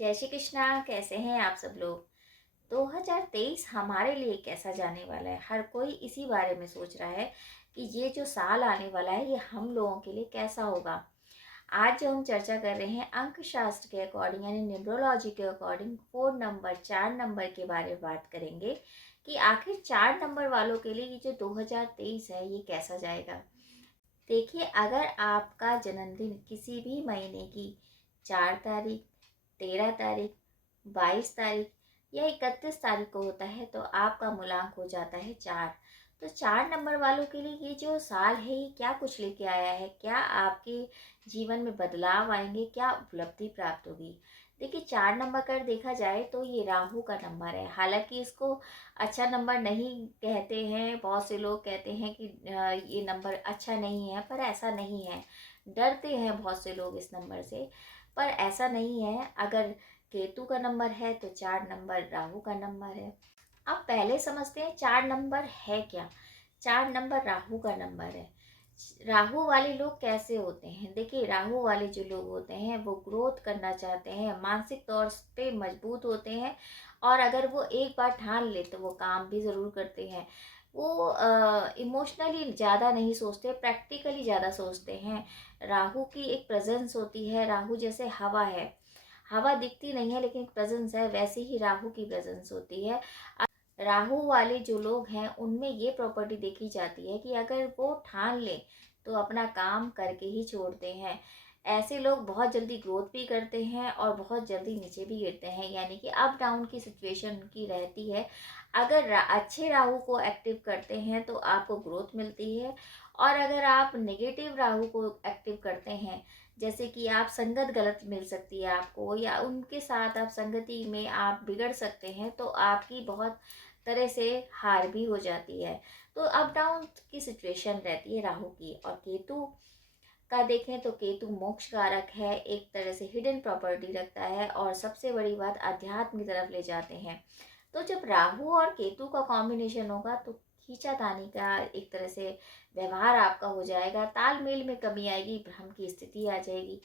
जय श्री कृष्णा। कैसे हैं आप सब लोग। 2023 हमारे लिए कैसा जाने वाला है, हर कोई इसी बारे में सोच रहा है कि ये जो साल आने वाला है ये हम लोगों के लिए कैसा होगा। आज जो हम चर्चा कर रहे हैं अंक शास्त्र के अकॉर्डिंग यानी न्यूमरोलॉजी के अकॉर्डिंग 4 नंबर 4 नंबर के बारे में बात करेंगे कि आखिर 4 नंबर वालों के लिए ये जो 2023 है ये कैसा जाएगा। देखिए, अगर आपका जन्मदिन किसी भी महीने की 4 तारीख, 13 तारीख, 22 तारीख या 31 तारीख को होता है तो आपका मूलांक हो जाता है 4। तो 4 नंबर वालों के लिए ये जो साल है ये क्या कुछ लेके आया है, क्या आपके जीवन में बदलाव आएंगे, क्या उपलब्धि प्राप्त होगी। देखिए, 4 नंबर कर देखा जाए तो ये राहु का नंबर है। हालांकि इसको अच्छा नंबर नहीं कहते हैं, बहुत से लोग कहते हैं कि ये नंबर अच्छा नहीं है, पर ऐसा नहीं है। डरते हैं बहुत से लोग इस नंबर से, पर ऐसा नहीं है। अगर केतु का नंबर है तो 4 नंबर राहु का नंबर है। अब पहले समझते हैं 4 नंबर है क्या। 4 नंबर राहु का नंबर है। राहु वाले लोग कैसे होते हैं। देखिए, राहु वाले जो लोग होते हैं वो ग्रोथ करना चाहते हैं, मानसिक तौर पे मजबूत होते हैं, और अगर वो एक बार ठान ले तो वो काम भी ज़रूर करते हैं। वो इमोशनली ज़्यादा नहीं सोचते, प्रैक्टिकली ज़्यादा सोचते हैं। राहु की एक प्रेजेंस होती है, राहु जैसे हवा है, हवा दिखती नहीं है लेकिन एक प्रेजेंस है, वैसे ही राहु की प्रेजेंस होती है। राहु वाले जो लोग हैं उनमें ये प्रॉपर्टी देखी जाती है कि अगर वो ठान ले तो अपना काम करके ही छोड़ते हैं। ऐसे लोग बहुत जल्दी ग्रोथ भी करते हैं और बहुत जल्दी नीचे भी गिरते हैं, यानी कि अप डाउन की सिचुएशन की रहती है। अगर अच्छे राहु को एक्टिव करते हैं तो आपको ग्रोथ मिलती है, और अगर आप नेगेटिव राहु को एक्टिव करते हैं, जैसे कि आप संगत गलत मिल सकती है आपको, या उनके साथ आप संगति में आप बिगड़ सकते हैं, तो आपकी बहुत तरह से हार भी हो जाती है। तो अप डाउन की सिचुएशन रहती है राहु की। और केतु का देखें तो केतु मोक्ष कारक है, एक तरह से हिडन प्रॉपर्टी रखता है, और सबसे बड़ी बात अध्यात्म की तरफ ले जाते हैं। तो जब राहु और केतु का कॉम्बिनेशन होगा तो खींचातानी का एक तरह से व्यवहार आपका हो जाएगा, तालमेल में कमी आएगी, भ्रम की स्थिति आ जाएगी।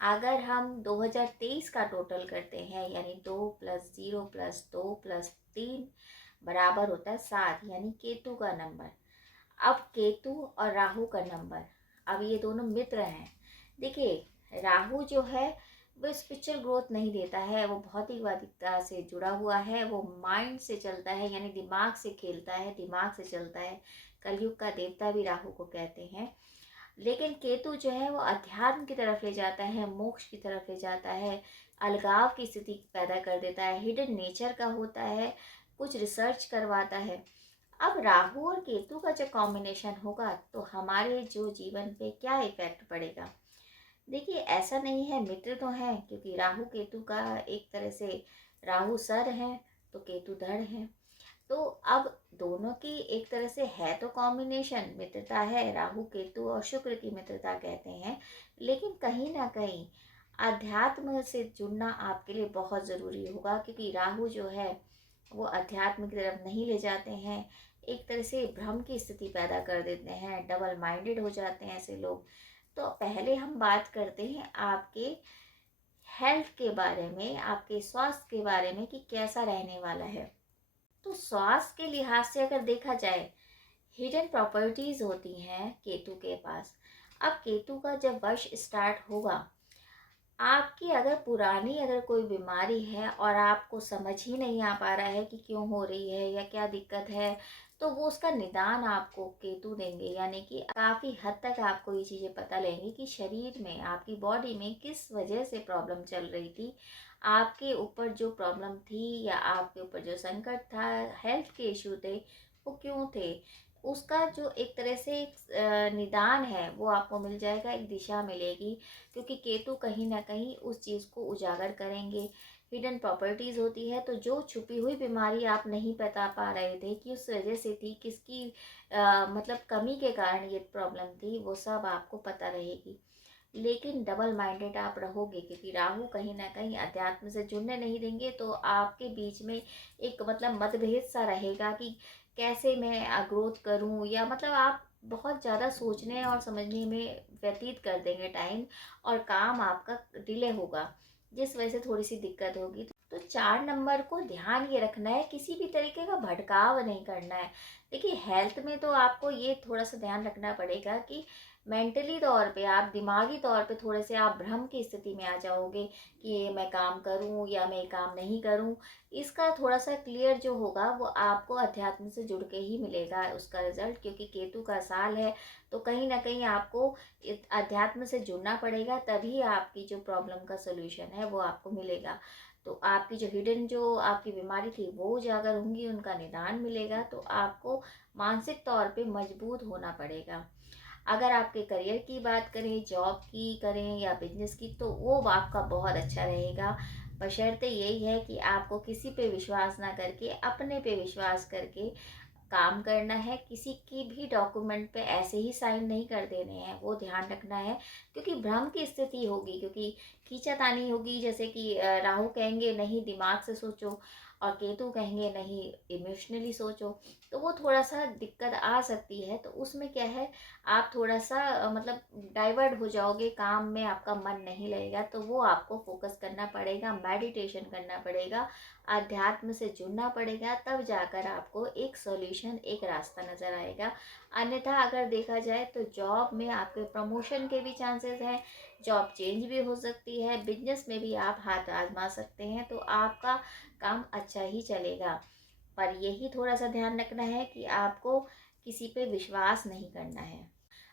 अगर हम 2023 का टोटल करते हैं यानी 2 + 0 + 2 + 3 बराबर होता है 7, यानी केतु का नंबर। अब केतु और राहु का नंबर, अब ये दोनों मित्र हैं। देखिए, राहु जो है वो स्पिरिचुअल ग्रोथ नहीं देता है, वो भौतिकवादिता से जुड़ा हुआ है, वो माइंड से चलता है, यानी दिमाग से खेलता है, दिमाग से चलता है। कलयुग का देवता भी राहु को कहते हैं। लेकिन केतु जो है वो अध्यात्म की तरफ ले जाता है, मोक्ष की तरफ ले जाता है, अलगाव की स्थिति पैदा कर देता है, हिडन नेचर का होता है, कुछ रिसर्च करवाता है। अब राहु और केतु का जब कॉम्बिनेशन होगा तो हमारे जो जीवन पे क्या इफेक्ट पड़ेगा। देखिए, ऐसा नहीं है, मित्र तो हैं, क्योंकि राहु केतु का एक तरह से राहु सर है तो केतु धड़ है। तो अब दोनों की एक तरह से है तो कॉम्बिनेशन, मित्रता है, राहु केतु और शुक्र की मित्रता कहते हैं। लेकिन कहीं ना कहीं अध्यात्म से जुड़ना आपके लिए बहुत ज़रूरी होगा, क्योंकि राहु जो है वो अध्यात्म की तरफ नहीं ले जाते हैं, एक तरह से भ्रम की स्थिति पैदा कर देते हैं, डबल माइंडेड हो जाते हैं ऐसे लोग। तो पहले हम बात करते हैं आपके हेल्थ के बारे में, आपके स्वास्थ्य के बारे में कि कैसा रहने वाला है। तो स्वास्थ्य के लिहाज से अगर देखा जाए, हिडन प्रॉपर्टीज होती हैं केतु के पास। अब केतु का जब वर्ष स्टार्ट होगा, आपकी अगर पुरानी अगर कोई बीमारी है और आपको समझ ही नहीं आ पा रहा है कि क्यों हो रही है या क्या दिक्कत है, तो वो उसका निदान आपको केतु देंगे, यानी कि काफ़ी हद तक आपको ये चीज़ें पता लगेंगी कि शरीर में, आपकी बॉडी में किस वजह से प्रॉब्लम चल रही थी, आपके ऊपर जो प्रॉब्लम थी या आपके ऊपर जो संकट था, हेल्थ के इशू थे, वो क्यों थे। उसका जो एक तरह से एक निदान है वो आपको मिल जाएगा, एक दिशा मिलेगी, क्योंकि केतु कहीं ना कहीं उस चीज़ को उजागर करेंगे। हिडन प्रॉपर्टीज़ होती है, तो जो छुपी हुई बीमारी आप नहीं बता पा रहे थे कि उस वजह से थी, किसकी मतलब कमी के कारण ये प्रॉब्लम थी, वो सब आपको पता रहेगी। लेकिन डबल माइंडेड आप रहोगे, क्योंकि राहु कहीं ना कहीं अध्यात्म से जुड़ने नहीं देंगे, तो आपके बीच में एक मतलब मतभेद सा रहेगा कि कैसे मैं ग्रोथ करूं, या मतलब आप बहुत ज़्यादा सोचने और समझने में व्यतीत कर देंगे टाइम, और काम आपका डिले होगा। जिस वजह से थोड़ी सी दिक्कत होगी। तो 4 नंबर को ध्यान ये रखना है, किसी भी तरीके का भटकाव नहीं करना है। देखिए हेल्थ में तो आपको ये थोड़ा सा ध्यान रखना पड़ेगा कि मेंटली तौर पे, आप दिमागी तौर पे थोड़े से आप भ्रम की स्थिति में आ जाओगे कि ये मैं काम करूं या मैं ये काम नहीं करूं। इसका थोड़ा सा क्लियर जो होगा वो आपको अध्यात्म से जुड़ के ही मिलेगा उसका रिजल्ट, क्योंकि केतु का साल है। तो कहीं ना कहीं आपको अध्यात्म से जुड़ना पड़ेगा, तभी आपकी जो प्रॉब्लम का सोल्यूशन है वो आपको मिलेगा। तो आपकी जो हिडन जो आपकी बीमारी थी वो उजागर होंगी, उनका निदान मिलेगा। तो आपको मानसिक तौर पे मजबूत होना पड़ेगा। अगर आपके करियर की बात करें, जॉब की करें या बिजनेस की, तो वो आपका बहुत अच्छा रहेगा। बशर्ते यही है कि आपको किसी पे विश्वास ना करके अपने पे विश्वास करके काम करना है। किसी की भी डॉक्यूमेंट पे ऐसे ही साइन नहीं कर देने हैं, वो ध्यान रखना है। क्योंकि भ्रम की स्थिति होगी, क्योंकि खींचातानी होगी। जैसे कि राहु कहेंगे नहीं दिमाग से सोचो, और केतु कहेंगे नहीं इमोशनली सोचो। तो वो थोड़ा सा दिक्कत आ सकती है। तो उसमें क्या है, आप थोड़ा सा मतलब डाइवर्ट हो जाओगे, काम में आपका मन नहीं लगेगा। तो वो आपको फोकस करना पड़ेगा, मेडिटेशन करना पड़ेगा, अध्यात्म से जुड़ना पड़ेगा, तब जाकर आपको एक सॉल्यूशन, एक रास्ता नज़र आएगा। अन्यथा अगर देखा जाए तो जॉब में आपके प्रमोशन के भी चांसेस हैं, जॉब चेंज भी हो सकती है, बिजनेस में भी आप हाथ आजमा सकते हैं। तो आपका काम अच्छा ही चलेगा। पर यही थोड़ा सा ध्यान रखना है कि आपको किसी पे विश्वास नहीं करना है।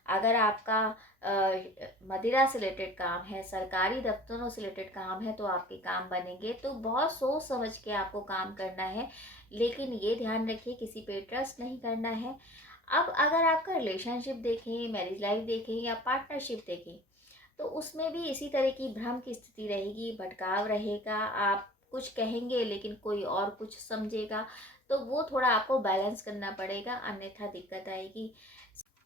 अगर आपका मदिरा से रिलेटेड काम है, सरकारी दफ्तरों से रिलेटेड काम है, तो आपके काम बनेंगे। तो बहुत सोच समझ के आपको काम करना है, लेकिन ये ध्यान रखिए किसी पे ट्रस्ट नहीं करना है। अब अगर आपका रिलेशनशिप देखें, मैरिज लाइफ देखें या पार्टनरशिप देखें, तो उसमें भी इसी तरह की भ्रम की स्थिति रहेगी, भटकाव रहेगा। आप कुछ कहेंगे लेकिन कोई और कुछ समझेगा। तो वो थोड़ा आपको बैलेंस करना पड़ेगा, अन्यथा दिक्कत आएगी।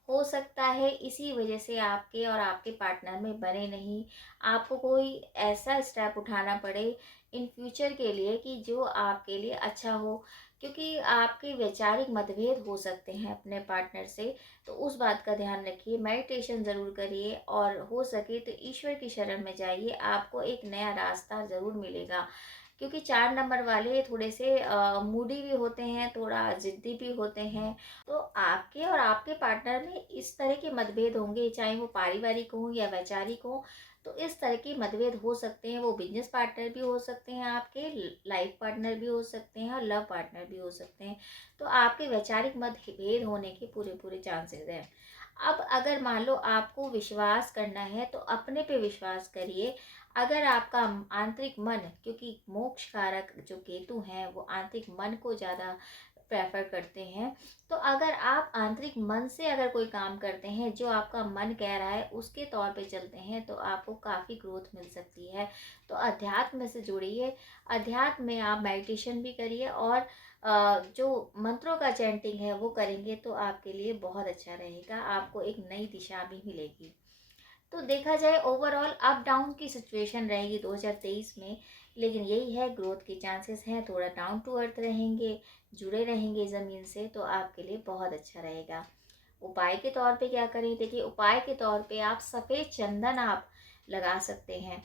हो सकता है इसी वजह से आपके और आपके पार्टनर में बने नहीं। आपको कोई ऐसा स्टेप उठाना पड़े इन फ्यूचर के लिए कि जो आपके लिए अच्छा हो, क्योंकि आपके वैचारिक मतभेद हो सकते हैं अपने पार्टनर से। तो उस बात का ध्यान रखिए, मेडिटेशन ज़रूर करिए, और हो सके तो ईश्वर की शरण में जाइए, आपको एक नया रास्ता ज़रूर मिलेगा। क्योंकि 4 नंबर वाले थोड़े से मूडी भी होते हैं, थोड़ा ज़िद्दी भी होते हैं। तो आपके और आपके पार्टनर में इस तरह के मतभेद होंगे, चाहे वो पारिवारिक हों या वैचारिक हों। तो इस तरह के मतभेद हो सकते हैं। वो बिजनेस पार्टनर भी हो सकते हैं, आपके लाइफ पार्टनर भी हो सकते हैं, और लव पार्टनर भी हो सकते हैं। तो आपके वैचारिक मतभेद होने के पूरे पूरे चांसेस हैं। अब अगर मान लो आपको विश्वास करना है तो अपने पे विश्वास करिए। अगर आपका आंतरिक मन, क्योंकि मोक्ष कारक जो केतु हैं वो आंतरिक मन को ज़्यादा प्रेफर करते हैं। तो अगर आप आंतरिक मन से अगर कोई काम करते हैं, जो आपका मन कह रहा है उसके तौर पे चलते हैं, तो आपको काफ़ी ग्रोथ मिल सकती है। तो अध्यात्म से जुड़िए, अध्यात्म में आप मेडिटेशन भी करिए, और जो मंत्रों का चैंटिंग है वो करेंगे तो आपके लिए बहुत अच्छा रहेगा, आपको एक नई दिशा भी मिलेगी। तो देखा जाए ओवरऑल अप डाउन की सिचुएशन रहेगी 2023 में, लेकिन यही है, ग्रोथ के चांसेस हैं। थोड़ा डाउन टू अर्थ रहेंगे, जुड़े रहेंगे ज़मीन से, तो आपके लिए बहुत अच्छा रहेगा। उपाय के तौर पे क्या करें, देखिए उपाय के तौर पे आप सफ़ेद चंदन आप लगा सकते हैं।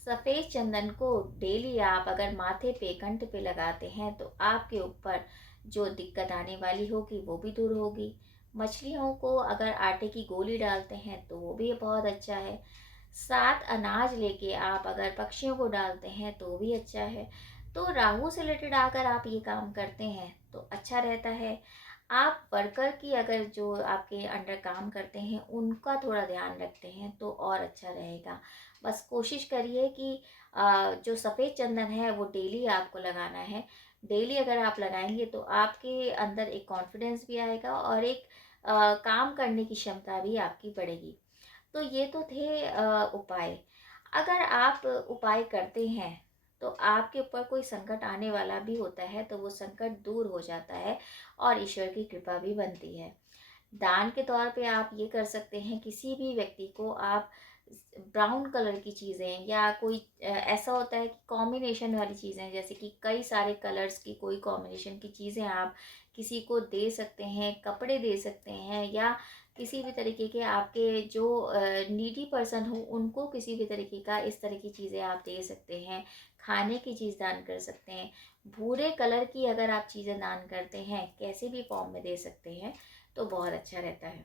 सफ़ेद चंदन को डेली आप अगर माथे पे, कंठ पे लगाते हैं, तो आपके ऊपर जो दिक्कत आने वाली होगी वो भी दूर होगी। मछलियों को अगर आटे की गोली डालते हैं तो वो भी बहुत अच्छा है। 7 अनाज लेके आप अगर पक्षियों को डालते हैं तो भी अच्छा है। तो राहु से रिलेटेड अगर आप ये काम करते हैं तो अच्छा रहता है। आप वर्कर की अगर जो आपके अंडर काम करते हैं उनका थोड़ा ध्यान रखते हैं तो और अच्छा रहेगा। बस कोशिश करिए कि जो सफ़ेद चंदन है वो डेली आपको लगाना है। डेली अगर आप लगाएंगे तो आपके अंदर एक कॉन्फिडेंस भी आएगा, और एक काम करने की क्षमता भी आपकी बढ़ेगी। तो ये तो थे उपाय। अगर आप उपाय करते हैं तो आपके ऊपर कोई संकट आने वाला भी होता है तो वो संकट दूर हो जाता है, और ईश्वर की कृपा भी बनती है। दान के तौर पे आप ये कर सकते हैं, किसी भी व्यक्ति को आप ब्राउन कलर की चीज़ें, या कोई ऐसा होता है कि कॉम्बिनेशन वाली चीज़ें, जैसे कि कई सारे कलर्स की कोई कॉम्बिनेशन की चीज़ें आप किसी को दे सकते हैं, कपड़े दे सकते हैं, या किसी भी तरीके के आपके जो नीडी पर्सन हो उनको किसी भी तरीके का इस तरह की चीज़ें आप दे सकते हैं। खाने की चीज़ दान कर सकते हैं। भूरे कलर की अगर आप चीज़ें दान करते हैं, कैसे भी फॉर्म में दे सकते हैं, तो बहुत अच्छा रहता है।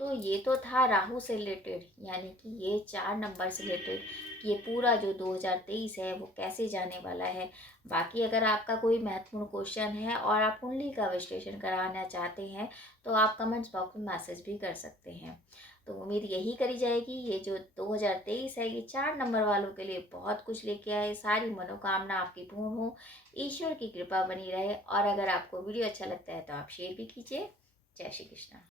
तो ये तो था राहु से रिलेटेड, यानी कि ये 4 नंबर से रिलेटेड कि ये पूरा जो 2023 है वो कैसे जाने वाला है। बाकी अगर आपका कोई महत्वपूर्ण क्वेश्चन है और आप कुंडली का विश्लेषण कराना चाहते हैं, तो आप कमेंट्स बॉक्स में मैसेज भी कर सकते हैं। तो उम्मीद यही करी जाएगी, ये जो 2023 है ये 4 नंबर वालों के लिए बहुत कुछ लेके आए, सारी मनोकामना आपकी पूर्ण हो, ईश्वर की कृपा बनी रहे। और अगर आपको वीडियो अच्छा लगता है तो आप शेयर भी कीजिए। जय श्री कृष्ण।